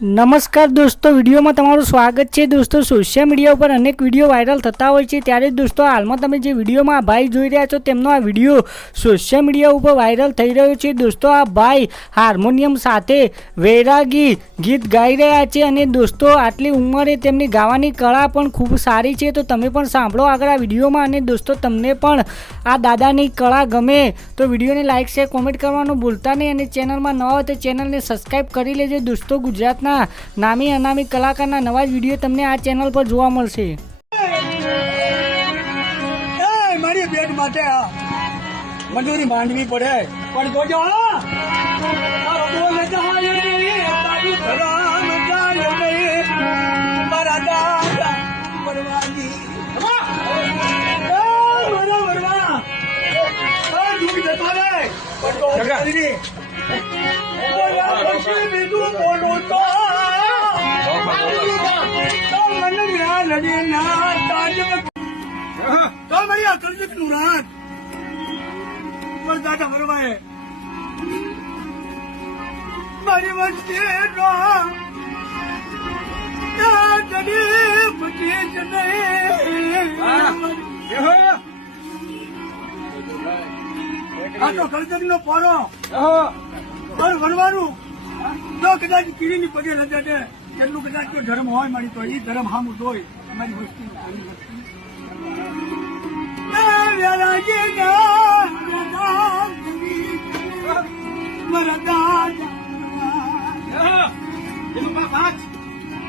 નમસ્કાર દોસ્તો, વિડીયોમાં તમારું સ્વાગત છે। દોસ્તો, સોશિયલ મીડિયા ઉપર અનેક વિડીયો વાયરલ થતા હોય છે, ત્યારે દોસ્તો હાલમાં તમે જે વિડીયોમાં આ ભાઈ જોઈ રહ્યા છો તેમનો આ વિડીયો સોશિયલ મીડિયા ઉપર વાયરલ થઈ રહ્યો છે। દોસ્તો, આ ભાઈ હાર્મોનિયમ સાથે વૈરાગી ગીત ગાઈ રહ્યા છે અને દોસ્તો આટલી ઉંમરે તેમની ગાવાની કળા પણ ખૂબ સારી છે, તો તમે પણ સાંભળો આગળ આ વિડીયોમાં। અને દોસ્તો, તમને પણ આ દાદાની કળા ગમે તો વિડીયોને લાઇક શેર કોમેન્ટ કરવાનું ભૂલતા નહીં અને ચેનલમાં નવા હોય તો ચેનલને સબસ્ક્રાઈબ કરી લેજો। દોસ્તો, ગુજરાતના નામી અનામી કલાકારના નવા જ વિડીયો તમને આ ચેનલ પર જોવા મળશે। મારી બેટ માટે મજૂરી માંડવી પડે પણ જોજો મારી વચ્ચે આ તો કલજગ નો પોરો વણવાનું જો કદાચ કીડી ની પગે લગાડે એટલું કદાચ કોઈ ધર્મ હોય મારી તો એ ધર્મ હામું જોઈ મારી વસ્તી મારા